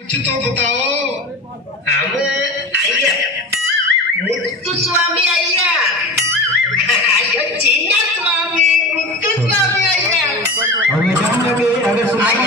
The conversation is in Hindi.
कुछ तो बताओ। हम अय्या मुत्तुस्वामी अय्या अयो चिन्ना स्वामी मुत्तुस्वामी अय्या हमें जानना कि अगर सुनाना